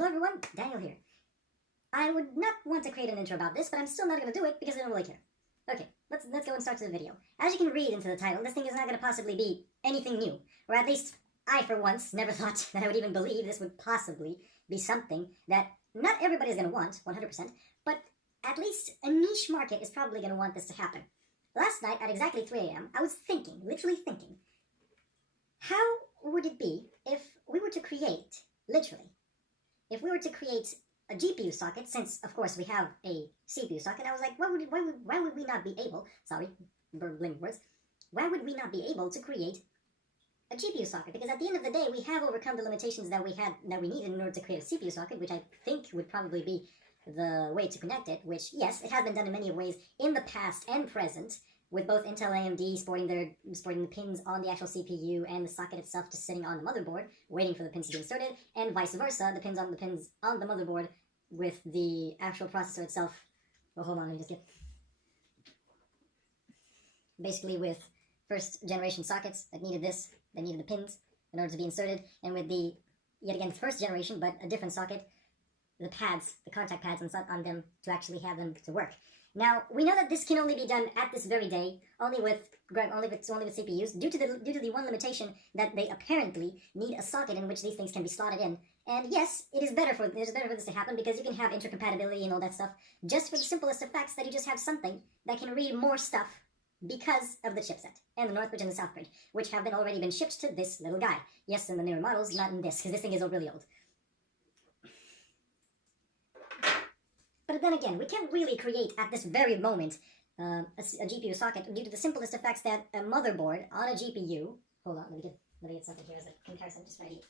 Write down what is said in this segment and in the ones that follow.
Hello everyone, Daniel here. I would not want to create an intro about this, but I'm still not going to do it because I don't really care. Okay, let's go and start to the video. As you can read into the title, this thing is not going to possibly be anything new. Or at least, I for once never thought that I would even believe this would possibly be something that not everybody's going to want, 100%, but at least a niche market is probably going to want this to happen. Last night at exactly 3 a.m., I was thinking, literally thinking, how would it be if we were to create, literally, if we were to create a GPU socket, since of course we have a CPU socket, I was like, why would we not be able, sorry, burbling words, why would we not be able to create a GPU socket? Because at the end of the day, we have overcome the limitations that we needed in order to create a CPU socket, which I think would probably be the way to connect it, which, yes, it has been done in many ways in the past and present, with both Intel and AMD sporting the pins on the actual CPU and the socket itself just sitting on the motherboard, waiting for the pins to be inserted, and vice versa, the pins on the motherboard with the actual processor itself. Oh, hold on, let me just get... Basically with first generation sockets that needed this, that needed the pins in order to be inserted, and with the, yet again, first generation, but a different socket, the pads, the contact pads on them to actually have them to work. Now, we know that this can only be done at this very day, only with CPUs, due to the one limitation that they apparently need a socket in which these things can be slotted in. And yes, it is better for this to happen because you can have intercompatibility and all that stuff, just for the simplest of facts that you just have something that can read more stuff because of the chipset, and the Northbridge and the Southbridge, which have already been shipped to this little guy. Yes, in the newer models, not in this, because this thing is really old. But then again, we can't really create at this very moment a GPU socket due to the simplest of facts that a motherboard on a GPU... Hold on, let me get something here as a comparison, just right here.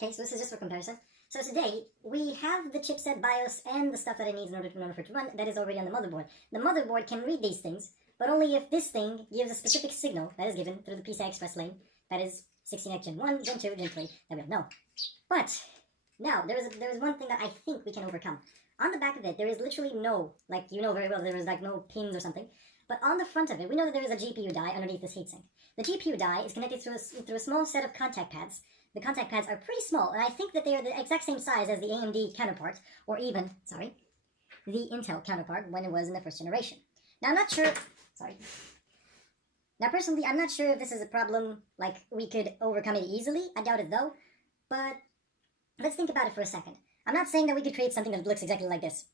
Okay, so this is just for comparison. So today, we have the chipset BIOS and the stuff that it needs in order for it to run that is already on the motherboard. The motherboard can read these things, but only if this thing gives a specific signal that is given through the PCI Express lane, that is 16X Gen 1, Gen 2, Gen 3, that we don't know. But, now, there is one thing that I think we can overcome. On the back of it, there is literally no, like you know very well, there is like no pins or something, but on the front of it, we know that there is a GPU die underneath this heatsink. The GPU die is connected through a small set of contact pads. The contact pads are pretty small, and I think that they are the exact same size as the AMD counterpart, or even, sorry, the Intel counterpart when it was in the first generation. Now, I'm not sure... Sorry. Now, personally, I'm not sure if this is a problem, like, we could overcome it easily. I doubt it, though. But let's think about it for a second. I'm not saying that we could create something that looks exactly like this.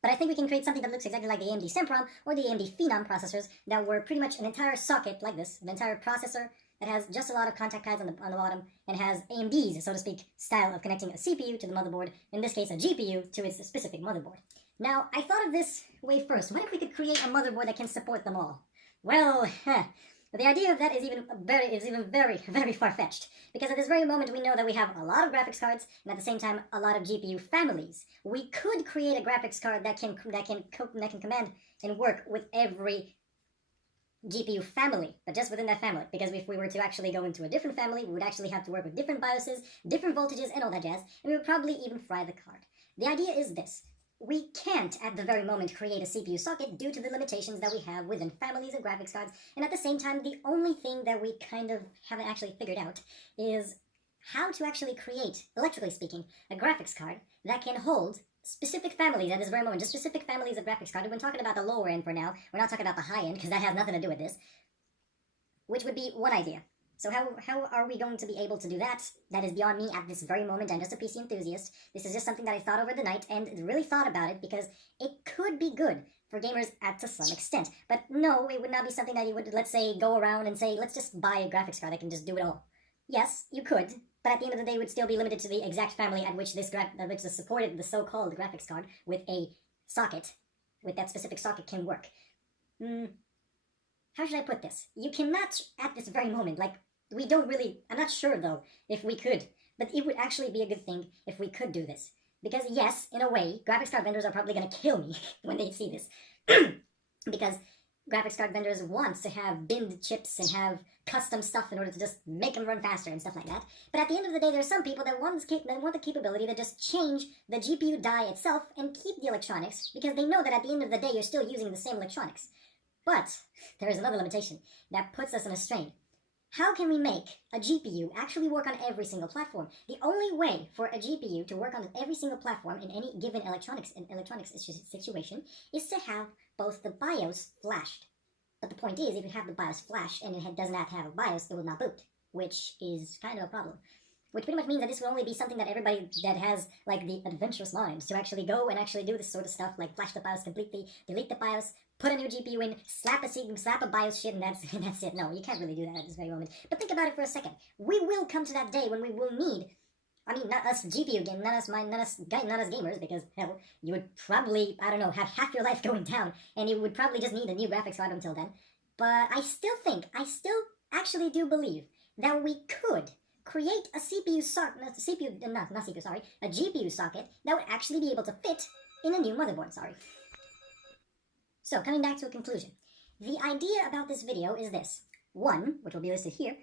But I think we can create something that looks exactly like the AMD Sempron or the AMD Phenom processors that were pretty much an entire socket like this, an entire processor that has just a lot of contact pads on the bottom and has AMD's, so to speak, style of connecting a CPU to the motherboard, in this case a GPU to its specific motherboard. Now, I thought of this way first. What if we could create a motherboard that can support them all? Well, the idea of that is even very far-fetched, because at this very moment we know that we have a lot of graphics cards and at the same time a lot of GPU families. We could create a graphics card that can command and work with every GPU family, but just within that family, because if we were to actually go into a different family, we would actually have to work with different BIOSes, different voltages, and all that jazz, and we would probably even fry the card. The idea is this. We can't, at the very moment, create a CPU socket due to the limitations that we have within families of graphics cards, and at the same time, the only thing that we kind of haven't actually figured out is how to actually create, electrically speaking, a graphics card that can hold specific families at this very moment, just specific families of graphics cards. We're talking about the lower end for now. We're not talking about the high end, because that has nothing to do with this, which would be one idea. So how are we going to be able to do that? That is beyond me at this very moment. I'm just a PC enthusiast. This is just something that I thought over the night and really thought about it because it could be good for gamers to some extent. But no, it would not be something that you would, let's say, go around and say, let's just buy a graphics card that can just do it all. Yes, you could, but at the end of the day, it would still be limited to the exact family at which the so-called graphics card with a socket, with that specific socket, can work. How should I put this? You cannot, at this very moment, like, we don't really, I'm not sure, though, if we could, but it would actually be a good thing if we could do this. Because, yes, in a way, graphics card vendors are probably going to kill me when they see this. Because graphics card vendors want to have binned chips and have custom stuff in order to just make them run faster and stuff like that. But at the end of the day, there's some people that want the capability to just change the GPU die itself and keep the electronics, because they know that at the end of the day, you're still using the same electronics. But there is another limitation that puts us in a strain. How can we make a GPU actually work on every single platform? The only way for a GPU to work on every single platform in any given electronics situation is to have both the BIOS flashed. But the point is, if you have the BIOS flashed and it does not have a BIOS, it will not boot, which is kind of a problem. Which pretty much means that this will only be something that everybody that has, like, the adventurous mind to actually go and actually do this sort of stuff, like flash the BIOS completely, delete the BIOS, put a new GPU in, slap a BIOS shit, and that's it. No, you can't really do that at this very moment. But think about it for a second. We will come to that day when we will need, I mean, not us GPU game, not us gamers, because, hell, you would probably, I don't know, have half your life going down, and you would probably just need a new graphics card until then. But I still actually do believe that we could create a GPU socket that would actually be able to fit in a new motherboard, So, coming back to a conclusion. The idea about this video is this. One, which will be listed here,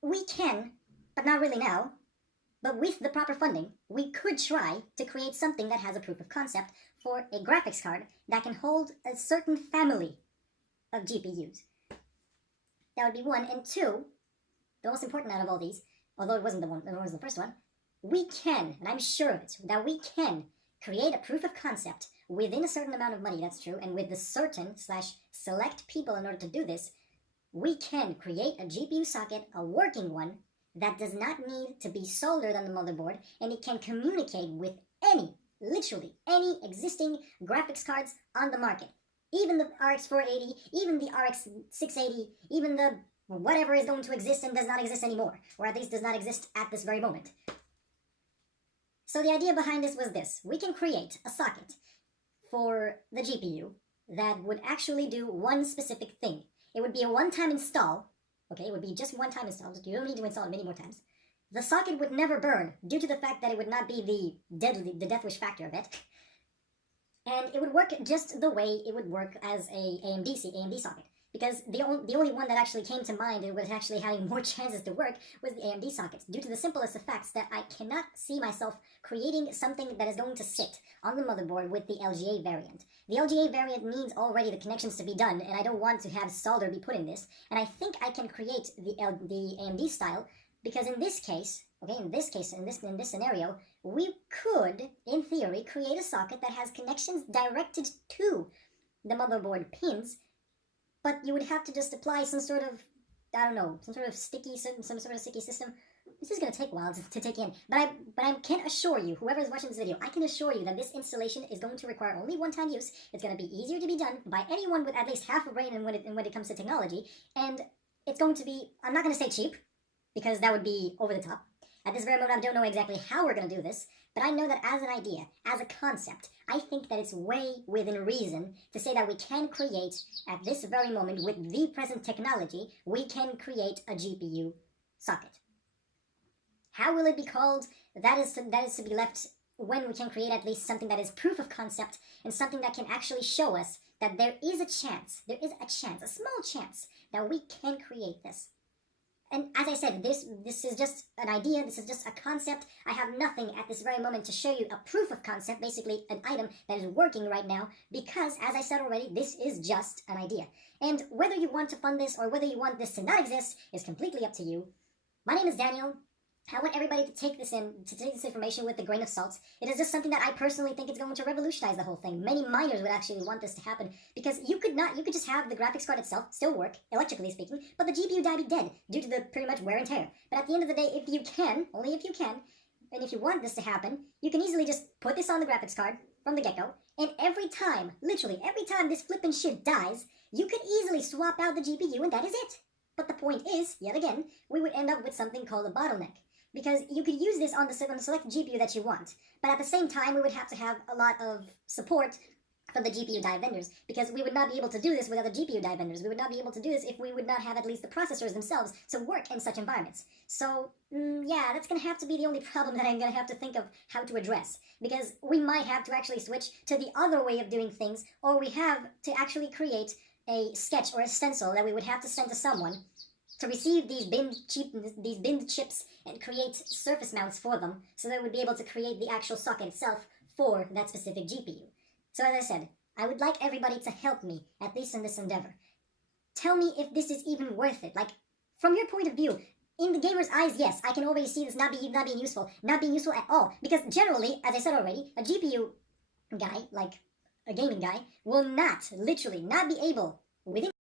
we can, but not really now, but with the proper funding, we could try to create something that has a proof of concept for a graphics card that can hold a certain family of GPUs. That would be one. And two, the most important out of all these, although it wasn't the first one, we can, and I'm sure of it, that we can create a proof of concept within a certain amount of money, that's true, and with the certain/select people in order to do this, we can create a GPU socket, a working one, that does not need to be soldered on the motherboard, and it can communicate with literally any existing graphics cards on the market. Even the RX 480, even the RX 680, even the whatever is going to exist and does not exist anymore, or at least does not exist at this very moment. So the idea behind this was this. We can create a socket for the GPU that would actually do one specific thing. It would be a one-time install. Okay, it would be just one-time install. You don't need to install it many more times. The socket would never burn due to the fact that it would not be the death wish factor of it. And it would work just the way it would work as a AMD socket. Because the only one that actually came to mind and was actually having more chances to work was the AMD sockets, due to the simplest of facts that I cannot see myself creating something that is going to sit on the motherboard with the LGA variant. The LGA variant needs already the connections to be done, and I don't want to have solder be put in this. And I think I can create the AMD style, because in this case, in this scenario, we could, in theory, create a socket that has connections directed to the motherboard pins. But you would have to just apply some sort of, I don't know, some sort of sticky system. This is going to take a while to take in. But I can assure you, whoever is watching this video, I can assure you that this installation is going to require only one-time use. It's going to be easier to be done by anyone with at least half a brain when it comes to technology. And it's going to be, I'm not going to say cheap, because that would be over the top. At this very moment, I don't know exactly how we're going to do this, but I know that as an idea, as a concept, I think that it's way within reason to say that we can create, at this very moment, with the present technology, we can create a GPU socket. How will it be called? That is to be left when we can create at least something that is proof of concept and something that can actually show us that there is a small chance, that we can create this. And as I said, this is just an idea, this is just a concept. I have nothing at this very moment to show you a proof of concept, basically an item that is working right now, because, as I said already, this is just an idea. And whether you want to fund this or whether you want this to not exist is completely up to you. My name is Daniel. I want everybody to take this information with a grain of salt. It is just something that I personally think is going to revolutionize the whole thing. Many miners would actually want this to happen, because you could just have the graphics card itself still work, electrically speaking, but the GPU die be dead due to the pretty much wear and tear. But at the end of the day, if you can, only if you can, and if you want this to happen, you can easily just put this on the graphics card from the get-go, and every time, literally every time this flippin' shit dies, you could easily swap out the GPU and that is it. But the point is, yet again, we would end up with something called a bottleneck. Because you could use this on the select GPU that you want, but at the same time, we would have to have a lot of support from the GPU die vendors, because we would not be able to do this without the GPU die vendors. We would not be able to do this if we would not have at least the processors themselves to work in such environments. So, yeah, that's going to have to be the only problem that I'm going to have to think of how to address, because we might have to actually switch to the other way of doing things, or we have to actually create a sketch or a stencil that we would have to send to someone to receive these binned chips and create surface mounts for them, so that we'd be able to create the actual socket itself for that specific GPU. So as I said, I would like everybody to help me, at least in this endeavor. Tell me if this is even worth it. Like, from your point of view, in the gamer's eyes, yes, I can already see this not being useful at all. Because generally, as I said already, a GPU guy, like a gaming guy, will literally not be able, within